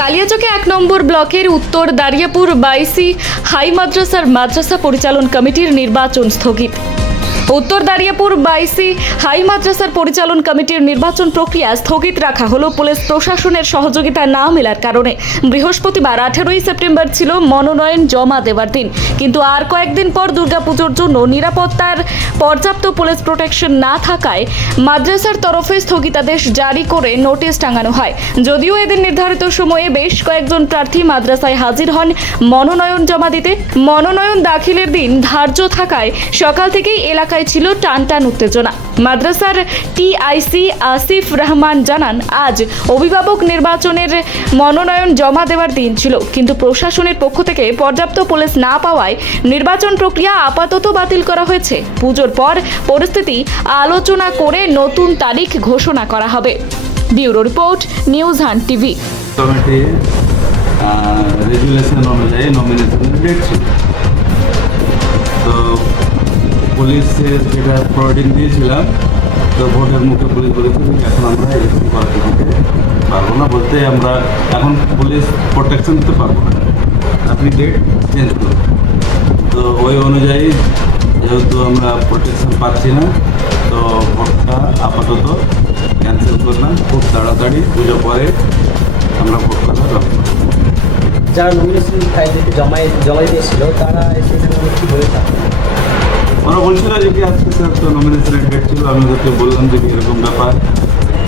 কালিয়াচকে এক নম্বর ব্লকের উত্তর দারিয়াপুর বাইসি হাই মাদ্রাসার মাদ্রাসা পরিচালন কমিটির নির্বাচন স্থগিত। উত্তর দারিয়াপুর বাইসি হাই মাদ্রাসার পরিচালন কমিটির নির্বাচন প্রক্রিয়া স্থগিত রাখা হলো। পুলিশ প্রশাসনের সহযোগিতা না মেলার কারণে। বৃহস্পতিবার আঠেরোই সেপ্টেম্বর ছিল মনোনয়ন জমা দেওয়ার দিন। কিন্তু আর কয়েকদিন পর দুর্গাপুজোর জন্য নিরাপত্তার পর্যাপ্ত পুলিশ প্রোটেকশন না থাকায় মাদ্রাসার তরফে স্থগিতাদেশ জারি করে নোটিশ টাঙানো হয়। যদিও এদিন নির্ধারিত সময়ে বেশ কয়েকজন প্রার্থী মাদ্রাসায় হাজির হন মনোনয়ন জমা দিতে। মনোনয়ন দাখিলের দিন ধার্য থাকায় সকাল থেকেই এলাকায় ছিল টানটান উত্তেজনা। মাদ্রাসার টিআইসি আসিফ রহমান জানান, আজ অভিভাবক নির্বাচনের মনোনয়ন জমা দেওয়ার দিন ছিল, কিন্তু প্রশাসনের পক্ষ থেকে পর্যাপ্ত পুলিশ না পাওয়ায় নির্বাচন প্রক্রিয়া আপাতত বাতিল করা হয়েছে। পুজোর পর পরিস্থিতি আলোচনা করে নতুন তারিখ ঘোষণা করা হবে। Bureau report, news hunt TV. Resolution অনুযায়ী ডেট ছিল। পুলিশের যেটা ফরওয়ার্ডিং দিয়েছিলাম, তো ভোটের মুখে পুলিশ বলেছিল যে এখন আমরা ইলেকশন করাতে পারব না, বলতে আমরা এখন পুলিশ প্রোটেকশন দিতে পারব না। আপনি ডেট চেঞ্জ করুন। তো ওই অনুযায়ী যেহেতু আমরা প্রোটেকশন পাচ্ছি না, তো ভোটটা আপাতত ক্যান্সেল করলাম। খুব তাড়াতাড়ি, পুজো পরে আমরা ভোট ব্যবস্থা করব। যারা নমিনেশন জমাই জমা দিয়েছিল তারা সেখানে কী বলে থাকবে ওরা বলছিল যে কি আজকে স্যার তো নমিনেশনের ডেট ছিল আমি ওদেরকে বললাম যে এরকম ব্যাপার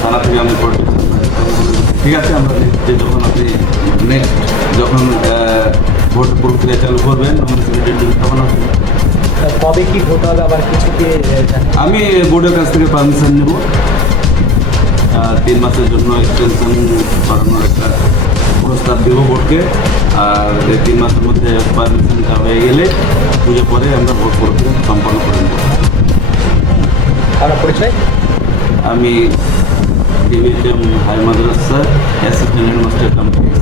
থানা থেকে আমি প্রোটেকশন ঠিক আছে আমরা দেখছি যখন আপনি নেক্সট যখন ভোট প্রক্রিয়া চালু করবেন দিন তখন আপনি কবে কি ভোট হবে আবার কিছু কি আমি বোর্ডের কাছ থেকে পারমিশন নেব। তিন মাসের জন্য এক্সটেনশন করানোর একটা প্রস্তাব দেব বোর্ডকে আর এই তিন মাসের মধ্যে পারমিশনটা হয়ে গেলে পুজো পরে আমরা ভোট প্রক্রিয়া সম্পন্ন করে নেব। পরিচয়? আমি ডিভিএম হাই মাদ্রাসা অ্যাসিস্ট্যান্ট হেডমাস্টার কমপ্লেক্স